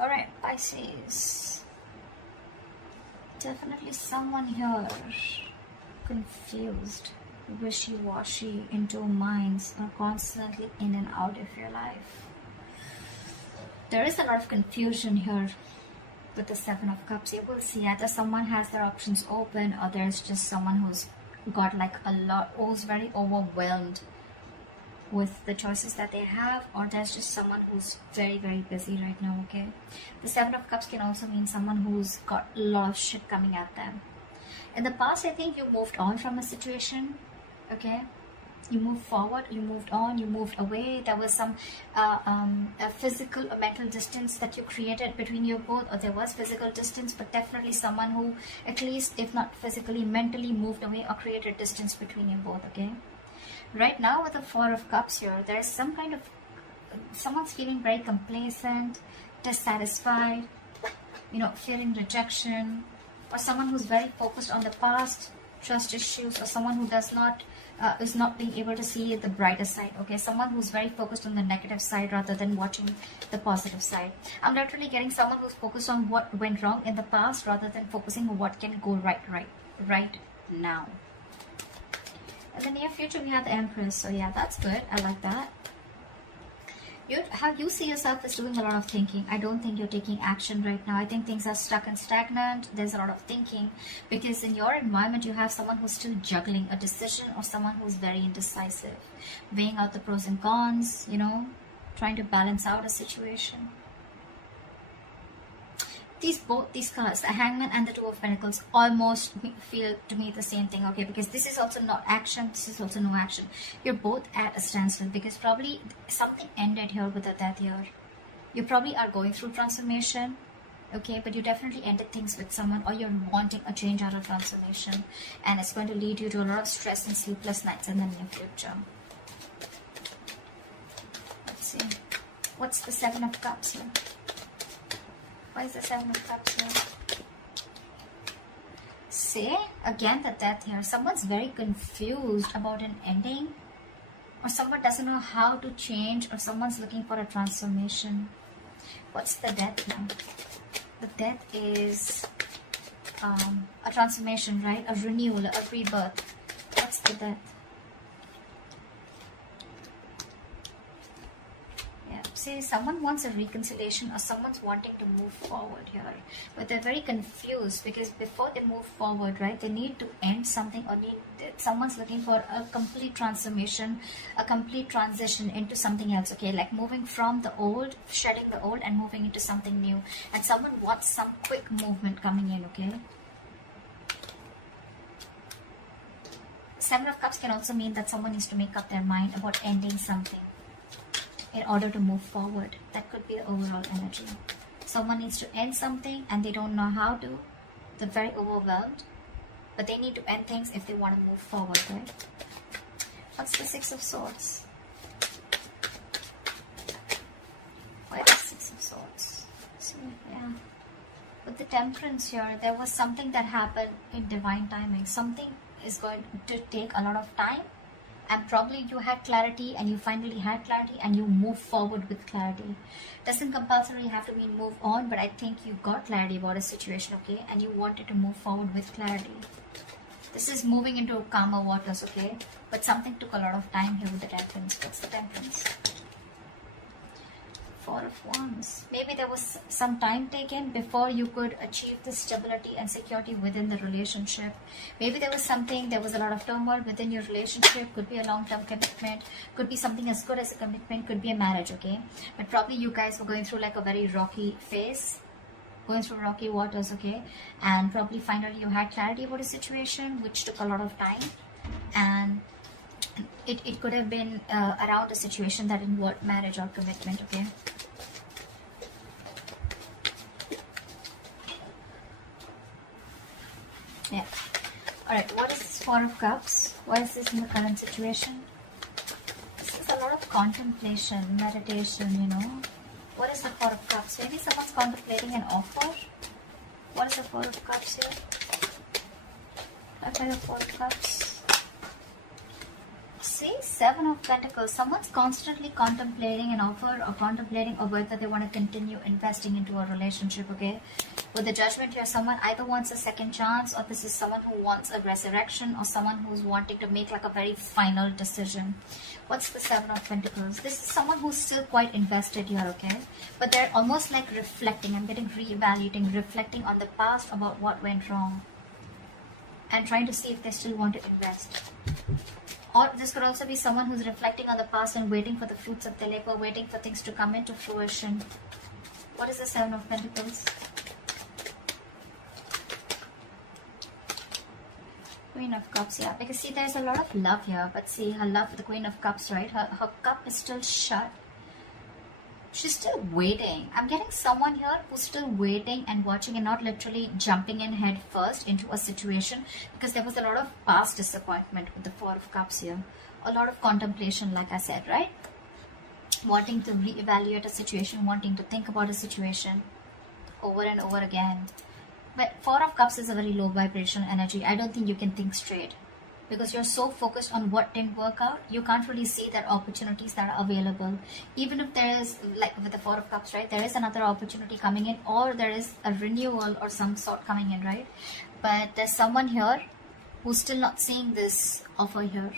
Alright, Pisces. Definitely someone here confused, wishy-washy, into minds, are constantly in and out of your life. There is a lot of confusion here with the Seven of Cups. You will see either someone has their options open, or there's just someone who's got like a lot, who's very overwhelmed with the choices that they have, or there's just someone who's very, very busy right now, okay? The Seven of Cups can also mean someone who's got a lot of shit coming at them. In the past, I think you moved on from a situation, okay? You moved forward, you moved on, you moved away. There was some a physical or mental distance that you created between you both, or there was physical distance, but definitely someone who, at least if not physically, mentally moved away or created distance between you both, okay? Right now with the Four of Cups here, there's some kind of, someone's feeling very complacent, dissatisfied, you know, fearing rejection, or someone who's very focused on the past, trust issues, or someone who does not, is not being able to see the brighter side, okay? Someone who's very focused on the negative side rather than watching the positive side. I'm literally getting someone who's focused on what went wrong in the past rather than focusing on what can go right now. In the near future, we have the Empress. So yeah, that's good. I like that. How you see yourself is doing a lot of thinking. I don't think you're taking action right now. I think things are stuck and stagnant. There's a lot of thinking because in your environment, you have someone who's still juggling a decision, or someone who's very indecisive, weighing out the pros and cons, you know, trying to balance out a situation. Both these cards, the Hangman and the Two of Pentacles, almost feel to me the same thing, okay? Because this is also not action, this is also no action. You're both at a standstill because probably something ended here with the Death here. You probably are going through transformation, okay? But you definitely ended things with someone, or you're wanting a change out of transformation, and it's going to lead you to a lot of stress and sleepless nights in the near future. Let's see. What's the Seven of Cups here? Why is the Seven of Cups here? Say again the Death here. Someone's very confused about an ending, or someone doesn't know how to change, or someone's looking for a transformation. What's the Death now? The Death is a transformation, right? A renewal, a rebirth. What's the Death? Say someone wants a reconciliation, or someone's wanting to move forward here, but they're very confused because before they move forward, right, they need to end something, or someone's looking for a complete transformation, a complete transition into something else, okay? Like moving from the old, shedding the old and moving into something new, and someone wants some quick movement coming in, okay? Seven of Cups can also mean that someone needs to make up their mind about ending something in order to move forward. That could be the overall energy. Someone needs to end something and they don't know how to. They're very overwhelmed, but they need to end things if they want to move forward, right? What's the Six of Swords? Why the Six of Swords? So, yeah. With the Temperance here, there was something that happened in divine timing. Something is going to take a lot of time, and probably you had clarity, and you finally had clarity, and you move forward with clarity. Doesn't compulsorily have to mean move on, but I think you got clarity about a situation, okay? And you wanted to move forward with clarity. This is moving into calmer waters, okay? But something took a lot of time here with the Temperance. What's the Temperance? Four of Wands. Maybe there was some time taken before you could achieve the stability and security within the relationship. Maybe there was a lot of turmoil within your relationship. Could be a long-term commitment, could be something as good as a commitment, could be a marriage, okay? But probably you guys were going through like a very rocky phase, going through rocky waters, okay? And probably finally you had clarity about a situation which took a lot of time, and it could have been around a situation that involved marriage or commitment, okay? Yeah. Alright, what is this Four of Cups? Why is this in the current situation? This is a lot of contemplation, meditation, you know. What is the Four of Cups? Maybe someone's contemplating an offer. What is the Four of Cups here? What are the Four of Cups? See, Seven of Pentacles. Someone's constantly contemplating an offer or contemplating or whether they want to continue investing into a relationship, okay? With the Judgment here, someone either wants a second chance, or this is someone who wants a resurrection, or someone who's wanting to make like a very final decision. What's the Seven of Pentacles? This is someone who's still quite invested here, okay? But they're almost like reflecting. I'm getting re-evaluating, reflecting on the past about what went wrong, and trying to see if they still want to invest. Or this could also be someone who's reflecting on the past and waiting for the fruits of their labor, waiting for things to come into fruition. What is the Seven of Pentacles? Queen of Cups, yeah. Because see, there's a lot of love here. But see, her love, the Queen of Cups, right? Her cup is still shut. She's still waiting. I'm getting someone here who's still waiting and watching and not literally jumping in head first into a situation, because there was a lot of past disappointment with the Four of Cups here. A lot of contemplation, like I said, right? Wanting to reevaluate a situation, wanting to think about a situation over and over again. But Four of Cups is a very low vibration energy. I don't think you can think straight, because you're so focused on what didn't work out, you can't really see that opportunities that are available. Even if there is, like with the Four of Cups, right, there is another opportunity coming in, or there is a renewal or some sort coming in, right? But there's someone here who's still not seeing this offer here,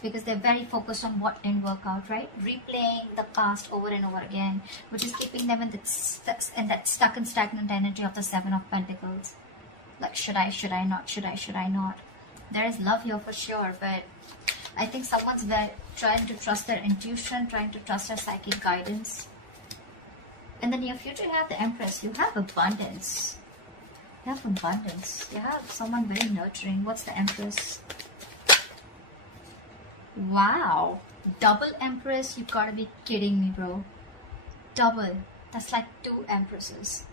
because they're very focused on what didn't work out, right? Replaying the past over and over again, which is keeping them in that stuck and stagnant energy of the Seven of Pentacles. Like, should I not, should I not? There is love here for sure, but I think someone's trying to trust their intuition, trying to trust their psychic guidance. In the near future, you have the Empress. You have abundance. You have abundance. You have someone very nurturing. What's the Empress? Wow. Double Empress? You gotta be kidding me, bro. Double. That's like two Empresses.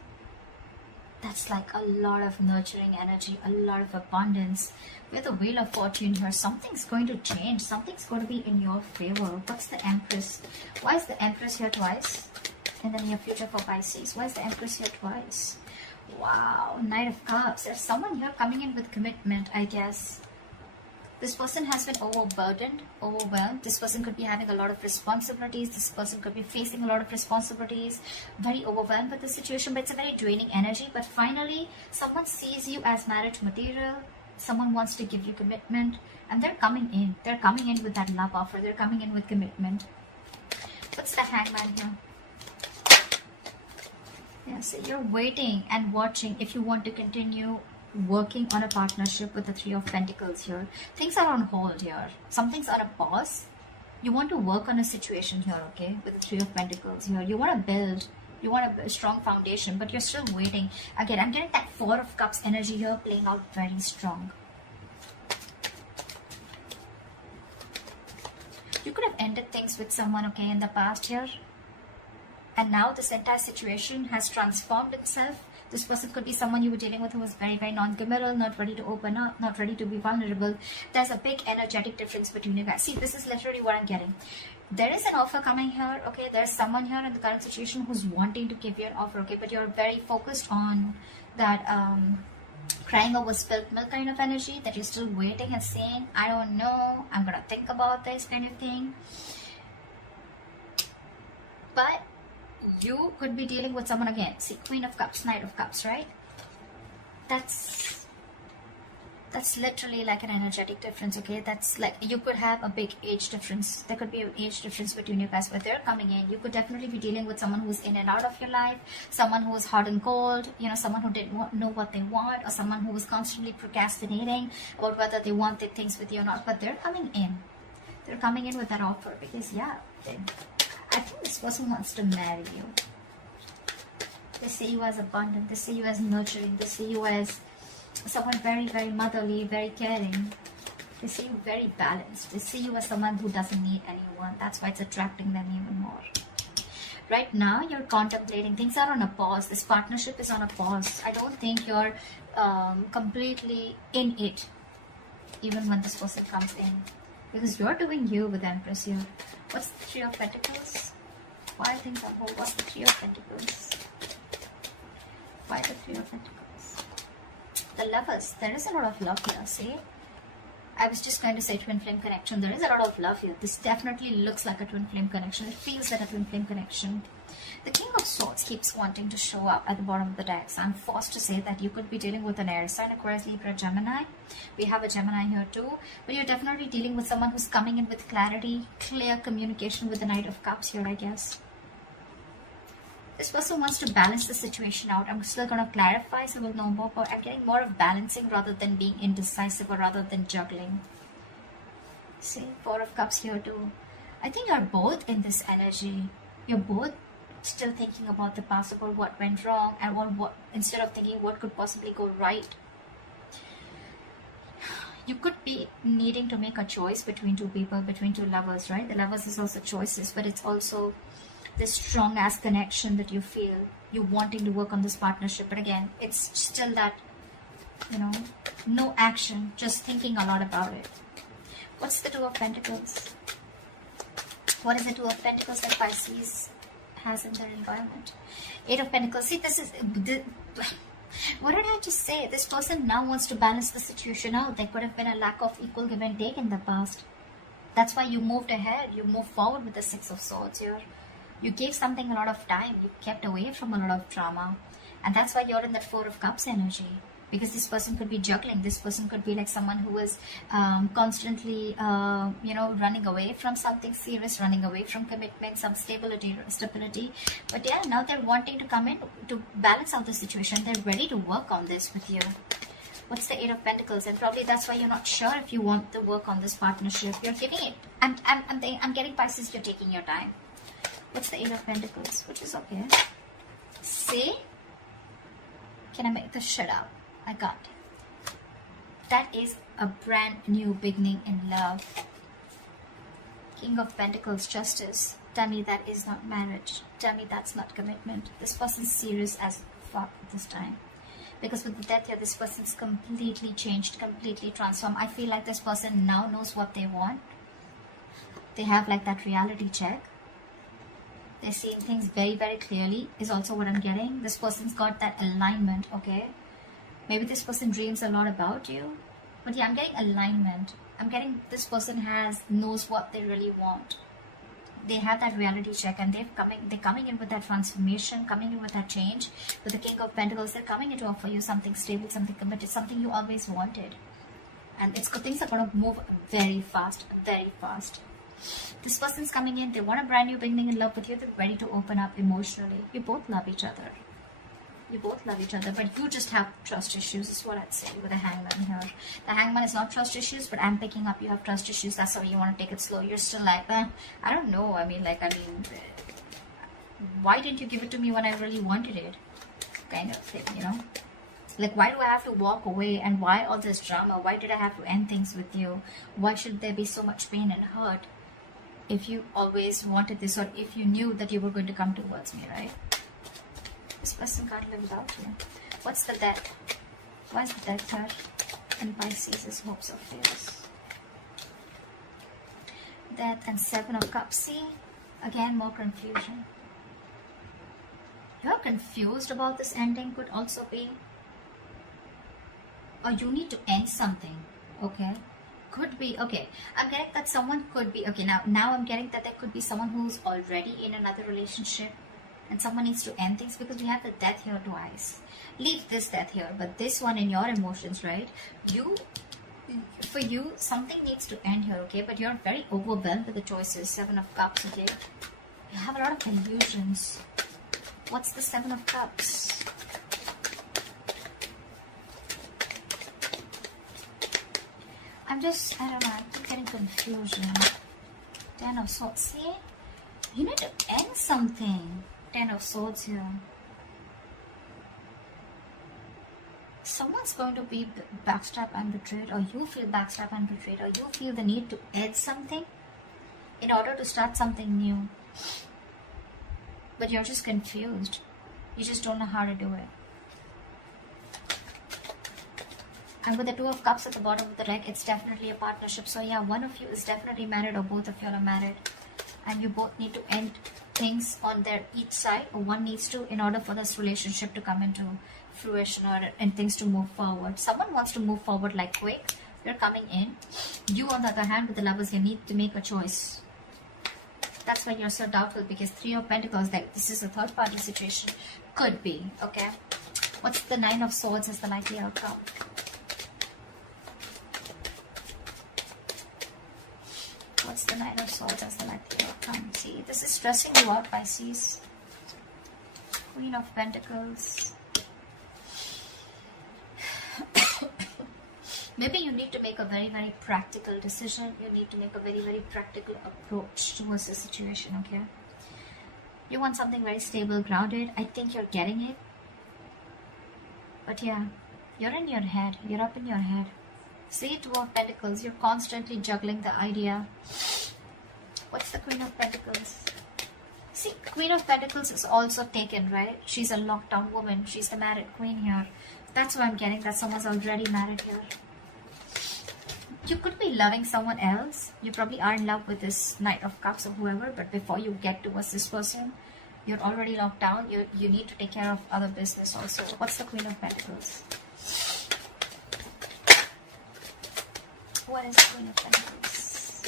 That's like a lot of nurturing energy, a lot of abundance. With the Wheel of Fortune here, something's going to change. Something's going to be in your favor. What's the Empress? Why is the Empress here twice in the near future for Pisces? Why is the Empress here twice? Wow, Knight of Cups. There's someone here coming in with commitment, I guess. This person has been overburdened, overwhelmed. This person could be having a lot of responsibilities. This person could be facing a lot of responsibilities. Very overwhelmed with the situation, but it's a very draining energy. But finally, someone sees you as marriage material. Someone wants to give you commitment. And they're coming in. They're coming in with that love offer. They're coming in with commitment. What's the Hangman here? Yeah, so you're waiting and watching if you want to continue working on a partnership with the Three of Pentacles here. Things are on hold here. Something's on a pause. You want to work on a situation here, okay, with the Three of Pentacles here. You want to build. You want a strong foundation, but you're still waiting. Again, I'm getting that Four of Cups energy here playing out very strong. You could have ended things with someone, okay, in the past here. And now this entire situation has transformed itself. This person could be someone you were dealing with who was very, very non-committal, not ready to open up, not ready to be vulnerable. There's a big energetic difference between you guys. See, this is literally what I'm getting. There is an offer coming here, okay? There's someone here in the current situation who's wanting to give you an offer, okay? But you're very focused on that crying over spilled milk kind of energy, that you're still waiting and saying, I don't know, I'm going to think about this kind of thing. But you could be dealing with someone again. See, Queen of Cups, Knight of Cups, right? That's literally like an energetic difference, okay? That's like, you could have a big age difference. There could be an age difference between you guys, but they're coming in. You could definitely be dealing with someone who's in and out of your life, someone who is hot and cold, you know, someone who didn't know what they want, or someone who was constantly procrastinating about whether they wanted things with you or not. But they're coming in. They're coming in with that offer because, yeah, I think this person wants to marry you. They see you as abundant. They see you as nurturing. They see you as someone very, very motherly, very caring. They see you very balanced. They see you as someone who doesn't need anyone. That's why it's attracting them even more. Right now, you're contemplating. Things are on a pause. This partnership is on a pause. I don't think you're completely in it, even when this person comes in. Because you're doing you with Empress here. What's the Three of Pentacles? Why are things on hold? What's the Three of Pentacles? Why the Three of Pentacles? The Lovers. There is a lot of love here, see? I was just going to say twin flame connection. There is a lot of love here. This definitely looks like a twin flame connection. It feels like a twin flame connection. The King of Swords keeps wanting to show up at the bottom of the deck. So I'm forced to say that you could be dealing with an air sign, Aquarius, Libra, Gemini. We have a Gemini here too. But you're definitely dealing with someone who's coming in with clarity, clear communication with the Knight of Cups here, I guess. This person wants to balance the situation out. I'm still going to clarify, so we'll know more. But I'm getting more of balancing rather than being indecisive or rather than juggling. See, Four of Cups here too. I think you're both in this energy. You're both still thinking about the possible, what went wrong, and what instead of thinking what could possibly go right. You could be needing to make a choice between two people, between two lovers, right? The lovers is also choices, but it's also this strong ass connection that you feel, you wanting to work on this partnership. But again, it's still that, you know, no action, just thinking a lot about it. What's the Two of Pentacles? What is the Two of Pentacles that Pisces has in their environment? Eight of Pentacles. See, this is what did I just say? This person now wants to balance the situation out. There could have been a lack of equal give and take in the past. That's why you moved ahead. You moved forward with the Six of Swords here. You gave something a lot of time. You kept away from a lot of drama. And that's why you're in that Four of Cups energy. Because this person could be juggling. This person could be like someone who is constantly, you know, running away from something serious, running away from commitment, some stability. But yeah, now they're wanting to come in to balance out the situation. They're ready to work on this with you. What's the Eight of Pentacles? And probably that's why you're not sure if you want to work on this partnership. You're giving it. I'm getting Pisces, you're taking your time. What's the Eight of Pentacles? Which is okay. See? Can I make this shut up? I got it. That is a brand new beginning in love. King of Pentacles, Justice. Tell me that is not marriage. Tell me that's not commitment. This person's serious as fuck this time. Because with the Death here, this person's completely changed, completely transformed. I feel like this person now knows what they want. They have like that reality check. They're seeing things very, very clearly is also what I'm getting. This person's got that alignment, okay? Maybe this person dreams a lot about you. But yeah, I'm getting alignment. I'm getting this person knows what they really want. They have that reality check and they're coming in with that transformation, coming in with that change. With the King of Pentacles, they're coming in to offer you something stable, something committed, something you always wanted. And things are going to move very fast, very fast. This person's coming in, they want a brand new beginning in love with you, they're ready to open up emotionally. You both love each other. You both love each other, but you just have trust issues, is what I'd say with the Hangman here. The Hangman is not trust issues, but I'm picking up you have trust issues. That's why you want to take it slow. You're still like, I don't know. Why didn't you give it to me when I really wanted it? Kind of thing, you know? Like, why do I have to walk away and why all this drama? Why did I have to end things with you? Why should there be so much pain and hurt if you always wanted this, or if you knew that you were going to come towards me, right? This person can't live without you. What's the Death? Why is the Death here? And Pisces' hopes of fears. Death and Seven of Cups. See? Again, more confusion. You're confused about this ending, could also be. Or you need to end something. Okay? Could be. Okay. I'm getting that someone could be. Okay, now I'm getting that there could be someone who's already in another relationship. And someone needs to end things because we have the Death here twice. Leave this Death here, but this one in your emotions, right? For you, something needs to end here, okay? But you're very overwhelmed with the choices. Seven of Cups, okay? You have a lot of illusions. What's the Seven of Cups? I don't know, I keep getting confusion. Ten of Swords, see? You need to end something. Ten of Swords here. Someone's going to be backstabbed and betrayed, or you feel backstabbed and betrayed, or you feel the need to end something in order to start something new. But you're just confused. You just don't know how to do it. And with the Two of Cups at the bottom of the deck, it's definitely a partnership. So yeah, one of you is definitely married, or both of you are married. And you both need to end things on their each side, or one needs to, in order for this relationship to come into fruition, or and things to move forward. Someone wants to move forward like quick, You're coming in. You, on the other hand, with the Lovers, you need to make a choice. That's why you're so doubtful, because Three of Pentacles, like this is a third party situation. Could be, okay? What's the Nine of Swords as the likely outcome? What's the Nine of Swords as the likely outcome? See, this is stressing you out, Pisces. Queen of Pentacles. Maybe you need to make a very, very practical decision. You need to make a very, very practical approach towards the situation, okay? You want something very stable, grounded. I think you're getting it. But yeah, you're in your head. You're up in your head. See, Two of Pentacles. You're constantly juggling the idea. What's the Queen of Pentacles? See, Queen of Pentacles is also taken, right? She's a lockdown woman. She's the married queen here. That's what I'm getting, that someone's already married here. You could be loving someone else. You probably are in love with this Knight of Cups or whoever, but before you get towards this person, you're already locked down. You need to take care of other business also. What's the Queen of Pentacles? What is the Queen of Pentacles?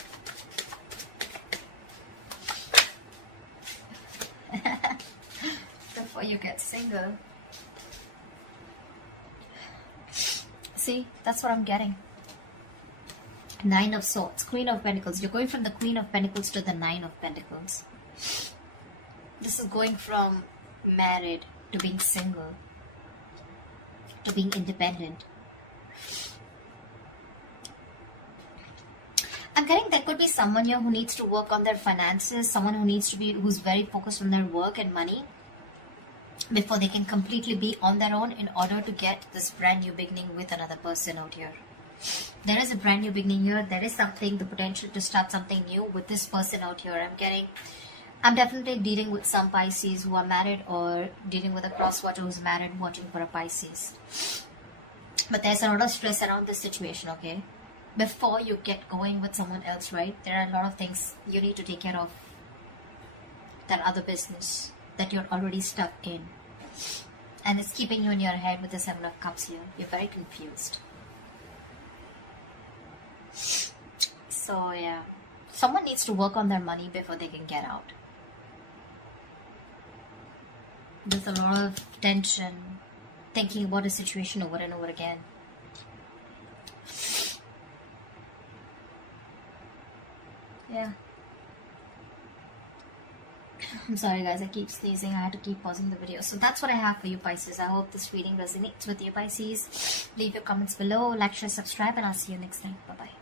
Before you get single. See, that's what I'm getting. Nine of Swords, Queen of Pentacles. You're going from the Queen of Pentacles to the Nine of Pentacles. This is going from married to being single, to being independent. I'm getting there could be someone here who needs to work on their finances, someone who's very focused on their work and money before they can completely be on their own in order to get this brand new beginning with another person out here. There is a brand new beginning here. There is something, the potential to start something new with this person out here. I'm definitely dealing with some Pisces who are married, or dealing with a cross-watcher who's married watching for a Pisces. But there's a lot of stress around this situation, okay? Before you get going with someone else, right? There are a lot of things you need to take care of. That other business that you're already stuck in. And it's keeping you in your head with the Seven of Cups here. You're very confused. So yeah, someone needs to work on their money before they can get out. There's a lot of tension, thinking about a situation over and over again. Yeah. I'm sorry guys, I keep sneezing. I had to keep pausing the video. So that's what I have for you, Pisces. I hope this reading resonates with you, Pisces. Leave your comments below, like, share, subscribe, and I'll see you next time. Bye-bye.